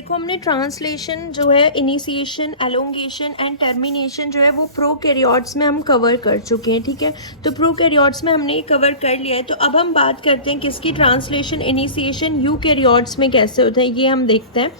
देखो हमने ट्रांसलेशन जो है इनिशिएशन, एलोंगेशन एंड टर्मिनेशन जो है वो प्रोकैरियोट्स में हम कवर कर चुके हैं। ठीक है, तो प्रोकैरियोट्स में हमने कवर कर लिया है। तो अब हम बात करते हैं किसकी, ट्रांसलेशन इनिशिएशन यूकैरियोट्स में कैसे होते हैं, ये हम देखते हैं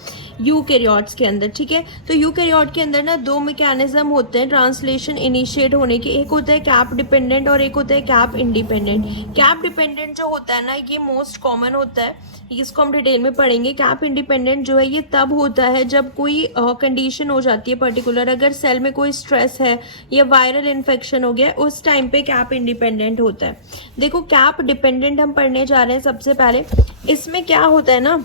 यूकैरियोट्स के अंदर। ठीक है, तो यूकैरियोट के अंदर ना दो मैकेनिज्म होते हैं ट्रांसलेशन इनिशिएट होने के, एक होता है कैप डिपेंडेंट और एक होता है कैप इंडिपेंडेंट। कैप डिपेंडेंट जो होता है ना ये मोस्ट कॉमन होता है, इसको हम डिटेल में पढ़ेंगे। कैप इंडिपेंडेंट जो है ये तब होता है जब कोई कंडीशन हो जाती है पर्टिकुलर, अगर सेल में कोई स्ट्रेस है या वायरल इन्फेक्शन हो गया, उस टाइम पे कैप इंडिपेंडेंट होता है। देखो कैप डिपेंडेंट हम पढ़ने जा रहे हैं सबसे पहले। इसमें क्या होता है ना,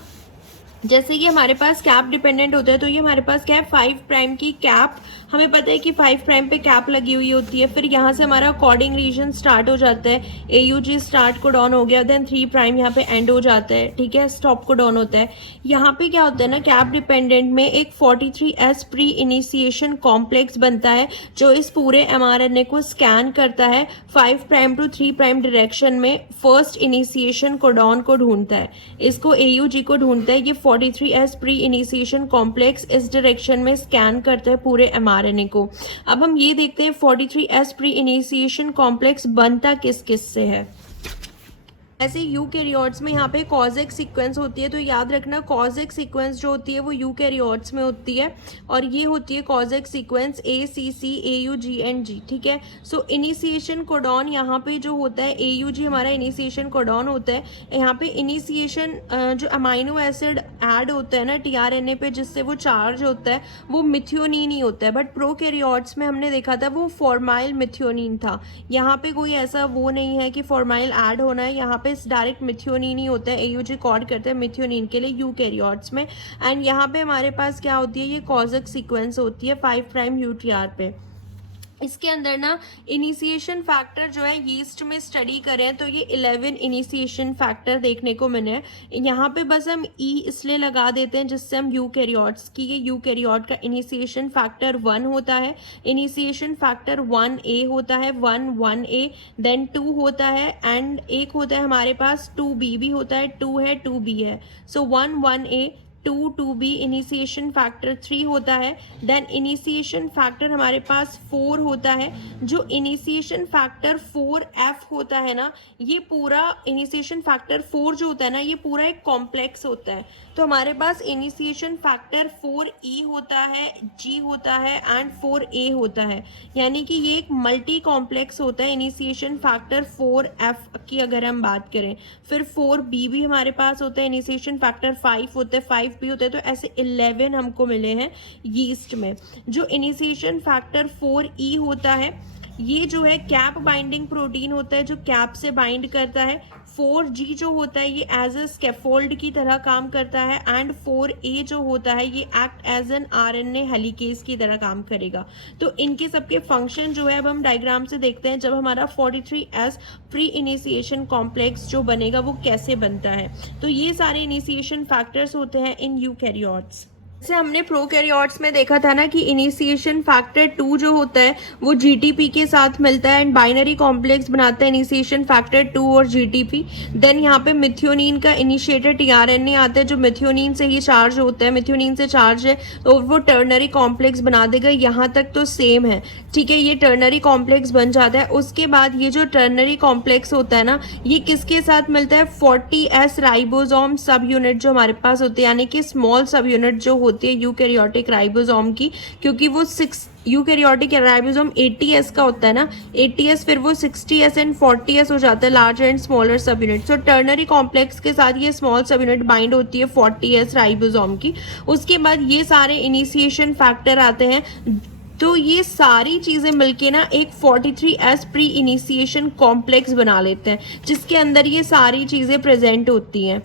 जैसे ये हमारे पास कैप डिपेंडेंट होता है तो ये हमारे पास क्या है, 5 प्राइम की कैप, हमें पता है कि 5 प्राइम पे कैप लगी हुई होती है। फिर यहाँ से हमारा कोडिंग रीजन स्टार्ट हो जाता है, AUG स्टार्ट कोडॉन हो गया, देन 3 प्राइम यहाँ पे एंड हो जाता है। ठीक है, स्टॉप कोडॉन होता है। यहाँ पे क्या होता है ना, कैप डिपेंडेंट में एक 43S प्री इनिशिएशन कॉम्प्लेक्स बनता है जो इस पूरे mRNA को स्कैन करता है 5 प्राइम टू 3 प्राइम डायरेक्शन में, फर्स्ट इनिशिएशन कोडॉन को ढूंढता है, इसको AUG को ढूंढता है। ये 43S प्री इनिशिएशन कॉम्प्लेक्स इस डायरेक्शन में स्कैन करता है पूरे mRNA को। अब हम ये देखते हैं 43S प्री इनिशिएशन कॉम्प्लेक्स बनता किस किस से है। ऐसे यूकैरियोट्स में यहाँ पे कॉजेक सीक्वेंस होती है, तो याद रखना कॉजेक सीक्वेंस जो होती है वो यूकैरियोट्स में होती है और ये होती है कॉजेक sequence ACC AUG and G। ठीक है, सो इनिशिएशन कोडॉन यहाँ पे जो होता है AUG हमारा इनिशिएशन कोडॉन होता है। यहाँ पे इनिशिएशन जो अमाइनो एसिड ऐड होता है ना tRNA पे जिससे वो चार्ज होता है वो मिथियोनिन ही होता है, बट प्रोकैरियोट्स में हमने देखा था वो फॉर्माइल मिथियोनिन था। यहाँ पे कोई ऐसा वो नहीं है कि फॉर्माइल ऐड होना है, यहाँ पे डायरेक्ट मिथियोनिन ही होता है, AUG कॉड करते हैं मिथियोनिन के लिए यूकैरियोट्स में। एंड यहाँ पे हमारे पास क्या होती है, ये कॉजेक सीक्वेंस होती है 5 प्राइम UTR पे। इसके अंदर ना इनिशिएशन फैक्टर जो है यीस्ट में स्टडी करें तो ये 11 इनिशिएशन फैक्टर देखने को मिले हैं। यहाँ पे बस हम ई इसलिए लगा देते हैं जिससे हम यूकैरियोट्स की, ये यूकैरियोट का इनिशिएशन फैक्टर 1 होता है, इनिशिएशन फैक्टर 1A होता है, 1A, देन 2 होता है एंड एक होता है हमारे पास 2B भी होता है, 2 है 2B है। सो 1A 2B इनिशिएशन फैक्टर 3 होता है। देन इनिशिएशन फैक्टर हमारे पास 4 होता है। जो इनिशिएशन फैक्टर 4F होता है ना, ये पूरा इनिशिएशन फैक्टर 4 जो होता है ना, ये पूरा एक कॉम्प्लेक्स होता है। तो हमारे पास इनिशिएशन फैक्टर 4E होता है, G होता है एंड 4A होता है, यानी कि ये एक मल्टी कॉम्प्लेक्स होता है इनिशिएशन फैक्टर 4F की अगर हम बात करें। फिर 4B भी हमारे पास होता है, इनिशिएशन फैक्टर 5 होता है, 5B होता है, तो ऐसे 11 हमको मिले हैं यीस्ट में। जो इनिशिएशन फैक्टर 4E होता है ये जो है कैप बाइंडिंग प्रोटीन होता है जो कैप से बाइंड करता है। 4G जो होता है ये एज अ स्कैफोल्ड की तरह काम करता है एंड 4A जो होता है ये act as an RNA helicase की तरह काम करेगा। तो इनके सबके फंक्शन जो है अब हम डायग्राम से देखते हैं, जब हमारा 43S प्री इनिशिएशन कॉम्प्लेक्स जो बनेगा वो कैसे बनता है। तो ये सारे इनिशिएशन फैक्टर्स होते हैं इन यूकैरियोट्स। जैसे हमने प्रोकैरियोट्स में देखा था ना कि इनिशिएशन फैक्टर 2 जो होता है वो GTP के साथ मिलता है एंड बाइनरी कॉम्प्लेक्स बनाता है इनिशिएशन फैक्टर 2 और GTP। देन यहाँ पे मिथियोनिन का इनिशिएटर tRNA आता है जो मिथियोनिन से ही चार्ज होता है, मिथियोनिन से चार्ज है तो वो टर्नरी कॉम्प्लेक्स बना देगा। यहाँ तक तो सेम है, ठीक है, ये टर्नरी कॉम्प्लेक्स बन जाता है। उसके बाद ये जो टर्नरी कॉम्प्लेक्स होता है ना ये किसके साथ मिलता है, 40S राइबोसोम सब यूनिट जो हमारे पास होती है, यानी कि स्मॉल सब यूनिट जो होती है यूकैरियोटिक राइबोसोम की, क्योंकि वो 6 यूकैरियोटिक राइबोसोम 80S का होता है ना, 80S फिर वो 60S एंड 40S हो जाता है, लार्जर एंड स्मॉलर सब यूनिट। सो टर्नरी कॉम्प्लेक्स के साथ ये स्मॉल सब यूनिट बाइंड होती है 40S राइबोसोम की। उसके बाद ये सारे इनिशिएशन फैक्टर आते हैं, तो ये सारी चीजें मिलके ना एक 43S प्री इनिशिएशन कॉम्प्लेक्स बना लेते हैं जिसके अंदर ये सारी चीजें प्रेजेंट होती हैं।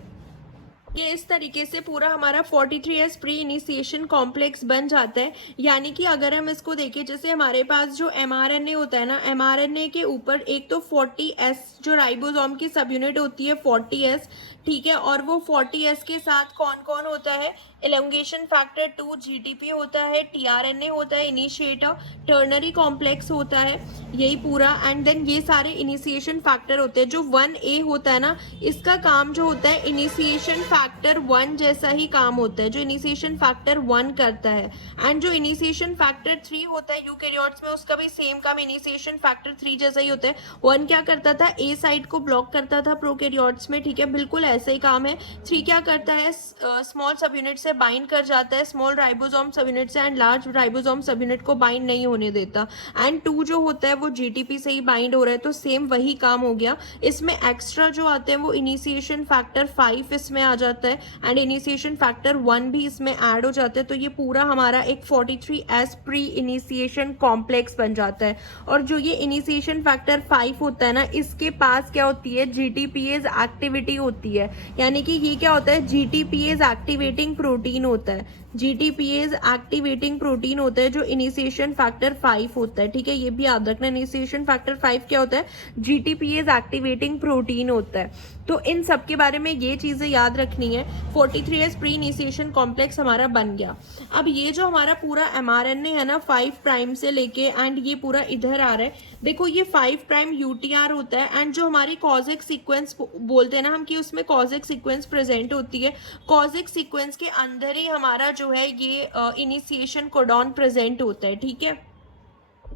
ये इस तरीके से पूरा हमारा 43S प्री इनिशिएशन कॉम्प्लेक्स बन जाता है। यानी कि अगर हम इसको देखें, जैसे हमारे पास जो mRNA होता है ना, mRNA के ऊपर एक तो 40S जो राइबोसोम की सब यूनिट होती है 40S, ठीक है, और वो 40S के साथ कौन कौन होता है, एलोंगेशन फैक्टर 2 जीटीपी होता है, टीआरएनए होता है इनिशिएटर, टर्नरी कॉम्प्लेक्स होता है, यही पूरा। एंड देन ये सारे इनिशिएशन फैक्टर होते हैं। जो 1A होता है ना, इसका काम जो होता है इनिशिएशन फैक्टर 1 जैसा ही काम होता है जो इनिशिएशन फैक्टर 1 करता है। एंड जो इनिशिएशन फैक्टर 3 होता है यूकेरियोट्स में, उसका भी सेम काम इनिशिएशन फैक्टर 3 जैसा ही होता है। 1 क्या करता था, ए साइट को ब्लॉक करता था प्रोकैरियोट्स में, ठीक है, बिल्कुल ऐसा ही काम है। 3 क्या करता है, स्मॉल सब यूनिट से बाइंड कर जाता है, स्मॉल राइबोसोम सब यूनिट से, एंड लार्ज राइबोसोम सब यूनिट को बाइंड नहीं होने देता। एंड 2 जो होता है वो जीटीपी से ही बाइंड हो रहा है, तो सेम वही काम हो गया। इसमें एक्स्ट्रा जो आते हैं वो इनिशिएशन फैक्टर 5 इसमें आ जाता है, एंड इनिशिएशन फैक्टर 1 भी इसमें ऐड हो जाता है। तो ये पूरा हमारा एक 43S प्री इनिशिएशन कॉम्प्लेक्स बन जाता है। और जो ये इनिशिएशन फैक्टर 5 होता है ना, इसके पास क्या होती है, जीटीपीएज एक्टिविटी होती है। यानी कि ये क्या होता है, जीटीपीएज एक्टिवेटिंग प्रोटीन होता है। जीटीपीएज एक्टिवेटिंग प्रोटीन होता है जो इनिशिएशन फैक्टर 5 होता है, ठीक है, ये भी याद रखना। इनिशिएशन फैक्टर 5 क्या होता है, जीटीपीएज एक्टिवेटिंग प्रोटीन होता है। तो इन सब के बारे में ये चीजें याद रखनी है। 43S प्री इनिशिएशन कॉम्प्लेक्स हमारा बन गया। अब ये जो हमारा पूरा एमआरएनए है ना, 5 प्राइम से लेके एंड ये पूरा इधर आ रहा है, देखो ये 5 प्राइम यूटीआर होता है। एंड जो हमारी कॉजिक सीक्वेंस बोलते हैं ना हम, कि उसमें कॉजिक सीक्वेंस प्रेजेंट होती है। कॉजिक सीक्वेंस के अंदर ही हमारा जो है ये इनिशिएशन कोडॉन प्रेजेंट होता है, ठीक है।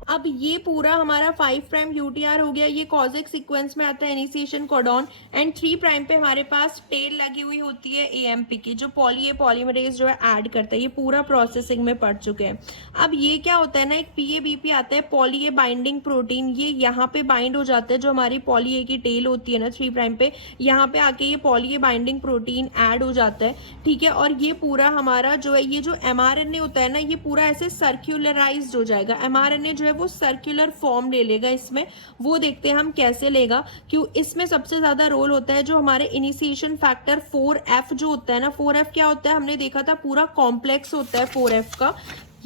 अब ये पूरा हमारा 5 प्राइम यूटीआर हो गया, ये कॉजिक सीक्वेंस में आता है इनिशिएशन कोडॉन। एंड 3 प्राइम पे हमारे पास टेल लगी हुई होती है एएमपी की, जो पॉलीमरेज जो है ऐड करता है। ये पूरा प्रोसेसिंग में पढ़ चुके हैं। अब ये क्या होता है ना, एक पीएबीपी आता है, पॉली ए बाइंडिंग प्रोटीन। ये यहाँ पे बाइंड हो जाता है, जो हमारी पॉली ए की टेल होती है ना 3 प्राइम पे, यहाँ पे आके ये poly A binding protein add हो जाता है, ठीक है। और ये पूरा हमारा जो है, ये जो एमआरएनए होता है ना, ये पूरा ऐसे सर्क्यूलराइज्ड हो जाएगा। एमआरएनए जो है वो सर्कुलर फॉर्म ले लेगा इसमें। वो देखते हैं हम कैसे लेगा। क्यों, इसमें सबसे ज्यादा रोल होता है जो हमारे इनिशिएशन फैक्टर 4F जो होता है ना। 4F क्या होता है, हमने देखा था पूरा कॉम्प्लेक्स होता है 4F का।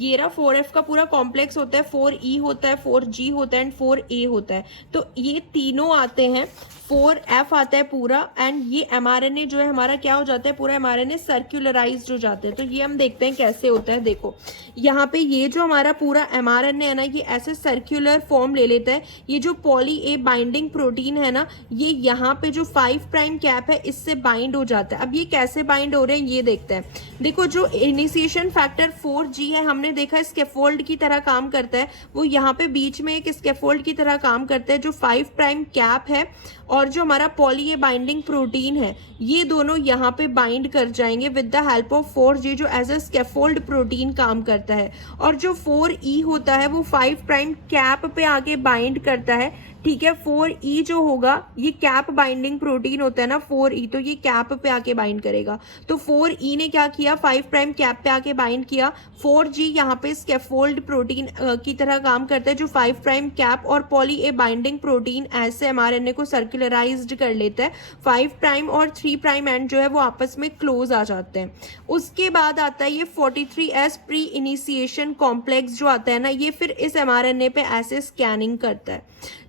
ये रहा 4F का पूरा कॉम्प्लेक्स होता है। 4E होता है, 4G होता है एंड 4A होता है। तो ये तीनों आते हैं, 4F आता है पूरा। एंड ये एमआरएनए जो है हमारा क्या हो जाता है, पूरा एमआरएनए सर्कुलराइज्ड हो जाते हैं। तो ये हम देखते हैं कैसे होता है। देखो यहाँ पे ये जो हमारा पूरा एमआरएनए है ना, ये ऐसे सर्कुलर फॉर्म ले लेता है। ये जो पॉली ए बाइंडिंग प्रोटीन है ना, ये यहाँ पे जो 5 प्राइम कैप है इससे बाइंड हो जाता है। अब ये कैसे बाइंड हो रहे हैं ये देखते हैं। देखो जो इनिशिएशन फैक्टर 4G है, हमने देखा स्कैफोल्ड की तरह काम करता है। वो यहाँ पे बीच में एक स्कैफोल्ड की तरह काम करता है। जो 5 प्राइम कैप है और जो हमारा पॉली ए बाइंडिंग प्रोटीन है, ये दोनों यहाँ पे बाइंड कर जाएंगे with the help of 4G, जो एज अ स्कैफोल्ड प्रोटीन काम करता है। और जो 4E होता है वो 5 प्राइम कैप पे आके बाइंड करता है, ठीक है। 4E जो होगा ये कैप बाइंडिंग प्रोटीन होता है ना 4E, तो ये कैप पे आके बाइंड करेगा। तो 4E ने क्या किया, 5 प्राइम कैप पे आके बाइंड किया। 4G यहाँ पे स्कैफोल्ड प्रोटीन की तरह काम करता है, जो 5 प्राइम कैप और पॉली ए बाइंडिंग प्रोटीन ऐसे एमआरएनए को सर्कुलराइज्ड कर लेता है। 5 प्राइम और 3 प्राइम एंड जो है वो आपस में क्लोज आ जाते हैं। उसके बाद आता है ये 43S प्री इनिशिएशन कॉम्प्लेक्स जो आता है ना, ये फिर इस एमआरएनए पे ऐसे स्कैनिंग करता है,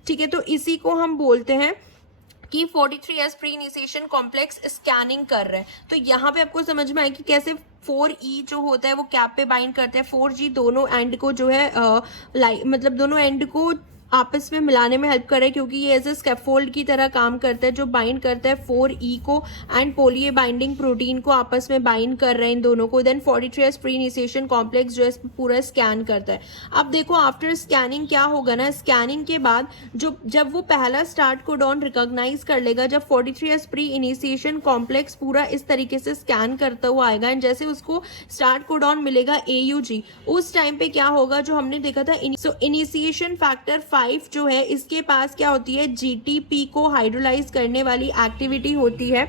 ठीक है। तो इसी को हम बोलते हैं कि 43S pre initiation complex scanning कर रहे हैं। तो यहाँ पे आपको समझ में आए कि कैसे 4E जो होता है वो कैप पे बाइंड करते हैं, 4G दोनों एंड को जो है मतलब दोनों एंड को आपस में मिलाने में हेल्प कर रहा है, क्योंकि ये एज ए स्कैफोल्ड की तरह काम करता है, जो बाइंड करता है 4E को and poly A binding protein को आपस में बाइंड कर रहे हैं इन दोनों को। Then 43S pre initiation complex जो है पूरा स्कैन करता है। अब देखो आफ्टर स्कैनिंग क्या होगा ना, स्कैनिंग के बाद जब वो पहला स्टार्ट कोडॉन रिकॉग्नाइज कर लेगा, जब 43S प्री इनिशिएशन कॉम्प्लेक्स पूरा इस तरीके से स्कैन करता हुआ आएगा एंड जैसे उसको स्टार्ट कोडॉन मिलेगा AUG, उस टाइम पे क्या होगा, जो हमने देखा था इनिशिएशन फैक्टर 5 जो है इसके पास क्या होती है, GTP को हाइड्रोलाइज करने वाली एक्टिविटी होती है।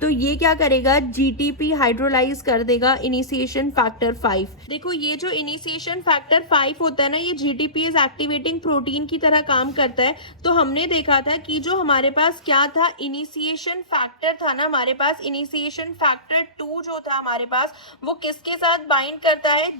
तो ये क्या करेगा, GTP हाइड्रोलाइज कर देगा इनिशिएशन फैक्टर 5। देखो ये जो इनिशिएशन फैक्टर 5 होता है ना, ये GTPase एक्टिवेटिंग प्रोटीन की तरह काम करता है। तो हमने देखा था कि जो हमारे पास क्या था, इनिशिएशन फैक्टर था ना हमारे पास, इनिशिएशन फैक्टर 2 जो था हमारे पास, वो किसके साथ बाइंड करता है,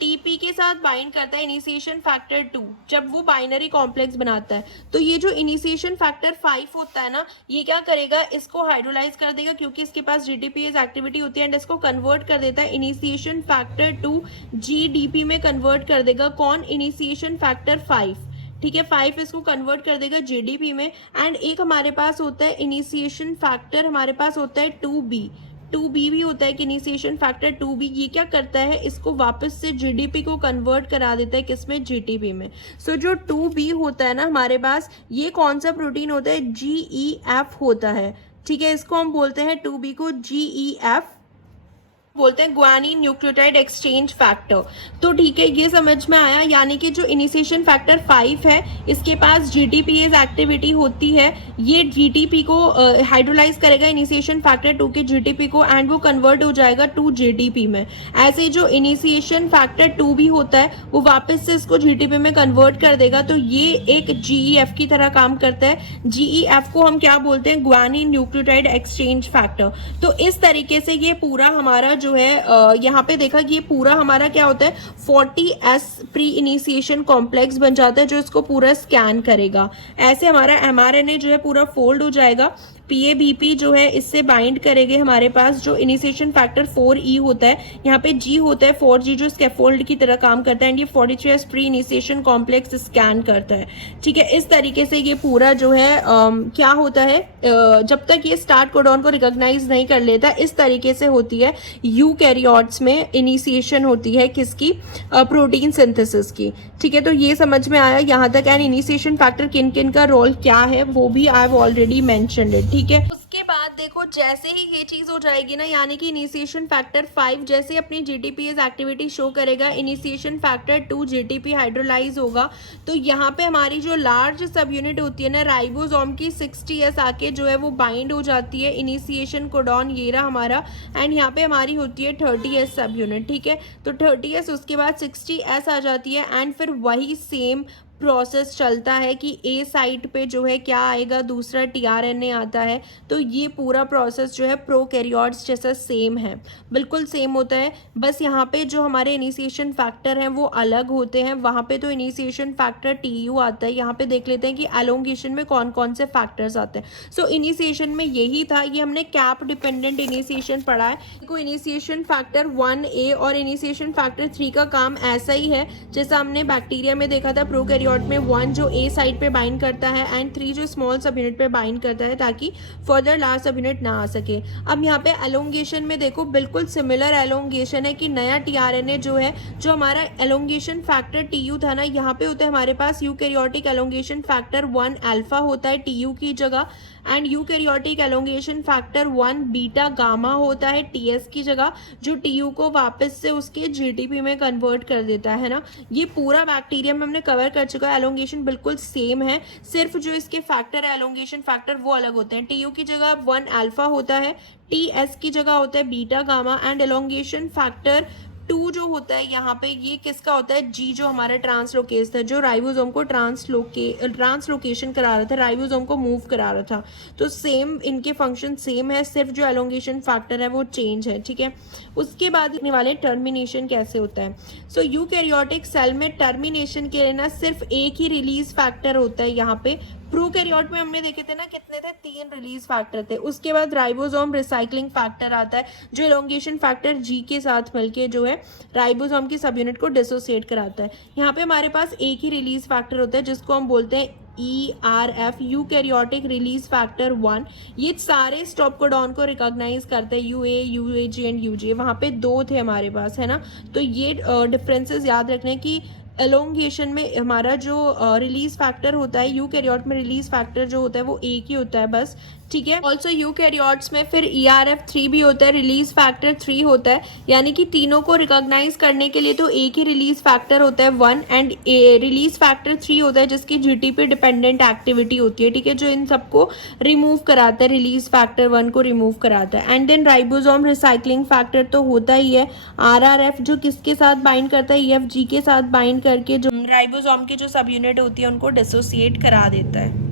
टीपी के साथ बाइंड करता है इनिशिएशन फैक्टर 2 जब वो बाइनरी कॉम्प्लेक्स बनाता है। तो ये जो इनिशिएशन फैक्टर 5 होता है ना, ये क्या करेगा, इसको हाइड्रोलाइज कर देगा क्योंकि इसके पास जीडीपीएस एक्टिविटी होती है, एंड इसको कन्वर्ट कर देता है इनिशिएशन फैक्टर 2 जीडीपी में कन्वर्ट कर देगा। कौन? इनिशिएशन फैक्टर 5, ठीक है, 5 इसको कन्वर्ट कर देगा जीडीपी में। एंड एक हमारे पास होता है इनिशिएशन फैक्टर, हमारे पास होता है 2b भी होता है कि इनिशिएशन फैक्टर 2b, ये क्या करता है, इसको वापस से जीडीपी को कन्वर्ट करा देता है, किसमें? जीटीपी में। सो जो 2b होता है ना हमारे पास, ये कौन सा प्रोटीन होता है? GEF होता है, ठीक है, इसको हम बोलते हैं 2b को GEF बोलते हैं, ग्वानिन न्यूक्लियोटाइड एक्सचेंज फैक्टर। तो ठीक है, ये समझ में आया। यानी कि जो इनिशिएशन फैक्टर 5 है, इसके पास जीटीपीएस एक्टिविटी होती है, ये जीटीपी को हाइड्रोलाइज करेगा इनिशिएशन फैक्टर 2 के जीटीपी को, एंड वो कन्वर्ट हो जाएगा 2 जीडीपी में। ऐसे जो इनिशिएशन फैक्टर 2 भी होता है, वो वापस से इसको जीटीपी में कन्वर्ट कर देगा। तो ये एक जीईएफ की तरह काम करता है। जीईएफ को हम क्या बोलते हैं? Guanine nucleotide exchange factor. तो इस तरीके से ये पूरा हमारा जो है यहाँ पे देखा कि ये पूरा हमारा क्या होता है, 40S प्री इनिशिएशन कॉम्प्लेक्स बन जाता है जो इसको पूरा स्कैन करेगा। ऐसे हमारा एमआरएनए जो है पूरा फोल्ड हो जाएगा। पीएबीपी जो है इससे बाइंड करेंगे हमारे पास जो इनिशिएशन फैक्टर 4E होता है, यहाँ पे G होता है 4G जो स्कैफोल्ड की तरह काम करता है, एंड ये 43S pre initiation complex scan करता है, ठीक है। इस तरीके से ये पूरा जो है क्या होता है, जब तक ये स्टार्ट कोडॉन को रिकॉग्नाइज नहीं कर लेता, इस तरीके से होती है यूकैरियोट्स में इनिशिएशन होती है किसकी? प्रोटीन सिंथेसिस की, ठीक है। तो ये समझ में आया यहाँ तक। एंड इनिशिएशन फैक्टर किन किन का रोल क्या है वो भी I have already mentioned it, ठीक है। उसके बाद देखो जैसे ही ये चीज हो जाएगी ना, यानी कि इनिशिएशन फैक्टर 5 जैसे ही अपनी जीटीपीएस एक्टिविटी शो करेगा, इनिशिएशन फैक्टर 2 जीटीपी हाइड्रोलाइज होगा, तो यहाँ पे हमारी जो लार्ज सब यूनिट होती है ना, राइबोसोम की 60S आके जो है वो बाइंड हो जाती है इनिशिएशन कोडॉन, ये रहा हमारा, एंड यहाँ पे हमारी होती है 30S सब यूनिट, ठीक है। तो 30S, उसके बाद 60S आ जाती है, एंड फिर वही सेम प्रोसेस चलता है कि ए साइट पे जो है क्या आएगा, दूसरा टीआरएनए आता है। तो ये पूरा प्रोसेस जो है प्रोकैरियोट्स जैसा सेम है, बिल्कुल सेम होता है। बस यहाँ पे जो हमारे इनिशिएशन फैक्टर हैं वो अलग होते हैं। वहाँ पे तो इनिशिएशन फैक्टर टीयू आता है। यहाँ पे देख लेते हैं कि एलोंगेशन में कौन कौन से फैक्टर्स आते हैं। सो इनिशिएशन में यही था, ये हमने कैप डिपेंडेंट इनिशिएशन पढ़ा है। देखो इनिशिएशन फैक्टर 1A और इनिशिएशन फैक्टर 3 का काम ऐसा ही है जैसा हमने बैक्टीरिया में देखा था। प्रोकैरियोट में 1 जो ए साइड पे बाइंड करता है, एंड 3 जो स्मॉल सब यूनिट पे बाइंड करता है, ताकि फर्दर लार्ज सब यूनिट ना आ सके। अब यहाँ पे एलोंगेशन में देखो बिल्कुल सिमिलर एलोंगेशन है कि नया टीआरएनए जो है, जो हमारा एलोंगेशन फैक्टर टीयू था ना, यहाँ पे होता है हमारे पास यूकैरियोटिक एलोंगेशन फैक्टर 1 अल्फा होता है टीयू की जगह, and eukaryotic elongation factor 1 beta gamma होता है टीएस की जगह, जो टीयू को वापस से उसके जीटीपी में कन्वर्ट कर देता है ना। ये पूरा बैक्टीरिया में हमने कवर कर चुका है। एलोंगेशन बिल्कुल सेम है, सिर्फ जो इसके फैक्टर है एलोंगेशन फैक्टर वो अलग होते हैं। टीयू की जगह 1 अल्फा होता है, टीएस की जगह होता है beta gamma, and elongation factor 2 जो होता है यहाँ पे, ये किसका होता है? जी, जो हमारा ट्रांसलोकेस था, जो राइबोसोम को ट्रांसलोकेशन करा रहा था, राइबोसोम को मूव करा रहा था। तो सेम इनके फंक्शन सेम है, सिर्फ जो एलोंगेशन फैक्टर है वो चेंज है, ठीक है। उसके बाद देखने वाले टर्मिनेशन कैसे होता है। सो यूकैरियोटिक सेल में टर्मिनेशन के लिए ना सिर्फ एक ही रिलीज फैक्टर होता है। यहाँ पे प्रोकैरियोट में हमने देखे थे ना कितने थे, 3 रिलीज फैक्टर थे। उसके बाद राइबोसोम रिसाइक्लिंग फैक्टर आता है, जो एलोंगेशन फैक्टर जी के साथ मिलके जो है राइबोसोम की सब यूनिट को डिसोसिएट कराता है। यहाँ पे हमारे पास एक ही रिलीज फैक्टर होता है जिसको हम बोलते हैं ERF, यूकैरियोटिक रिलीज फैक्टर 1। ये सारे स्टॉप कोडॉन को रिकॉग्नाइज करते हैं, UA, UAG एंड UG। वहाँ पे 2 थे हमारे पास, है ना। तो ये डिफरेंसेस याद रखने की एलोंगेशन में हमारा जो रिलीज फैक्टर होता है, यूकैरियोट में रिलीज फैक्टर जो होता है वो एक ही होता है बस, ठीक है। ऑल्सो यूकैरियोट्स में फिर ERF3 भी होता है, रिलीज फैक्टर 3 होता है। यानी कि तीनों को रिकॉग्नाइज करने के लिए तो एक ही रिलीज फैक्टर होता है 1, एंड रिलीज फैक्टर 3 होता है जिसकी जीटीपी डिपेंडेंट एक्टिविटी होती है, ठीक है, जो इन सबको रिमूव कराता है, रिलीज फैक्टर 1 को रिमूव कराता है। And then ribosome recycling factor तो होता ही है, RRF जो किसके साथ बाइंड करता है, EFG के साथ बाइंड करके जो राइबोसोम की जो सब यूनिट होती है उनको डिसोसिएट करा देता है।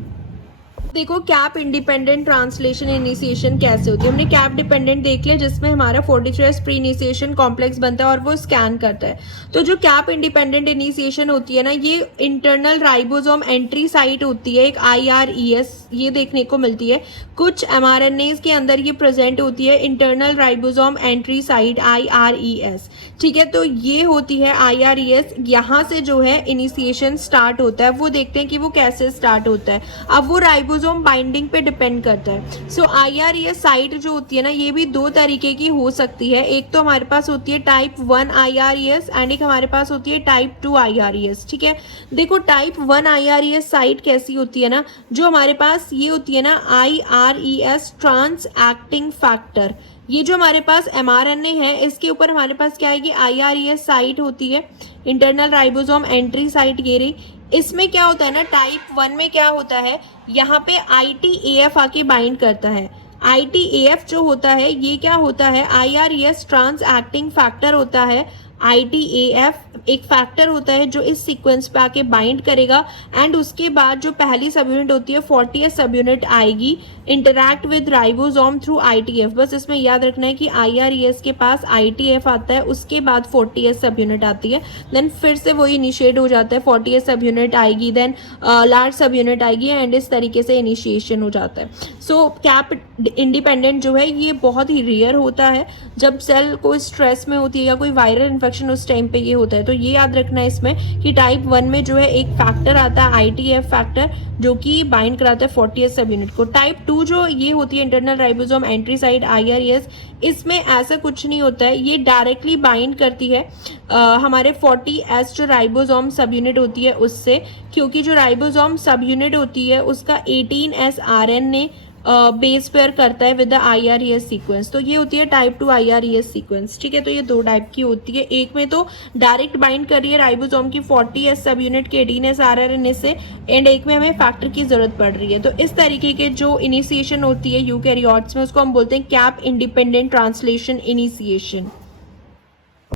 देखो कैप इंडिपेंडेंट ट्रांसलेशन इनिशिएशन कैसे होती है। हमने कैप डिपेंडेंट देख लिया जिसमें हमारा 43 प्री इनिशिएशन कॉम्प्लेक्स बनता है और वो स्कैन करता है। तो जो कैप इंडिपेंडेंट इनिशिएशन होती है ना, ये इंटरनल राइबोसोम एंट्री साइट होती है, एक IRES ये देखने को मिलती है। कुछ mRNAs के अंदर ये प्रेजेंट होती है, internal ribosome entry site IRES, ठीक है। तो ये होती है IRES, यहाँ से जो है इनिशिएशन स्टार्ट होता है। वो देखते हैं कि वो कैसे स्टार्ट होता है। अब वो राइबोसोम बाइंडिंग पे डिपेंड करता है। सो IRES साइट जो होती है ना, ये भी दो तरीके की हो सकती है। एक तो हमारे पास होती है टाइप 1 IRES एंड एक हमारे पास होती है टाइप 2 IRES, ठीक है। देखो टाइप 1 IRES साइट कैसी होती है ना, जो हमारे पास ये होती है ना IRES ट्रांस एक्टिंग फैक्टर, ये जो हमारे पास mRNA है इसके ऊपर हमारे पास क्या है कि IRES साइट होती है, इंटरनल राइबोसोम एंट्री साइट ये रही। इसमें क्या होता है ना, टाइप 1 में क्या होता है, यहाँ पे ITAF आके बाइंड करता है। ITAF जो होता है ये क्या होता है, IRES ट्रांस एक्टिंग फैक्टर होता है। ITAF एक फैक्टर होता है जो इस सीक्वेंस पे आके बाइंड करेगा एंड उसके बाद जो पहली सब यूनिट होती है 40th सब यूनिट आएगी, interact with ribosome through ITF। बस इसमें याद रखना है कि IRES के पास ITF आता है, उसके बाद 40th सब यूनिट आती है, देन फिर से वो इनिशिएट हो जाता है, 40th सब यूनिट आएगी, देन लार्ज सब यूनिट आएगी एंड इस तरीके से इनिशिएशन हो जाता है। सो कैप इंडिपेंडेंट जो है ये बहुत ही रेयर होता है। जब सेल कोई स्ट्रेस में होती है या कोई वायरल इन्फेक्शन उस टाइम पे ये होता है। तो ये याद रखना है इसमें कि टाइप 1 में जो है एक फैक्टर आता है ITF फैक्टर, जो कि बाइंड कराता है 40th सब यूनिट को। टाइप 2 जो ये होती है internal ribosome entry site IRES, इसमें ऐसा कुछ नहीं होता है, ये डायरेक्टली बाइंड करती है हमारे 40S जो राइबोसोम सब यूनिट होती है उससे, क्योंकि जो राइबोसोम सब यूनिट होती है उसका 18S RNA बेस पेयर करता है विद द IRES सीक्वेंस। तो ये होती है टाइप 2 IRES सीक्वेंस, ठीक है। तो ये दो टाइप की होती है, एक में तो डायरेक्ट बाइंड कर रही है राइबोसोम की 40S सब यूनिट के 18S RNA से, एंड एक में हमें फैक्टर की जरूरत पड़ रही है। तो इस तरीके के जो इनिशिएशन होती है यूकैरियोट्स में उसको हम बोलते हैं कैप इंडिपेंडेंट ट्रांसलेशन इनिशिएशन।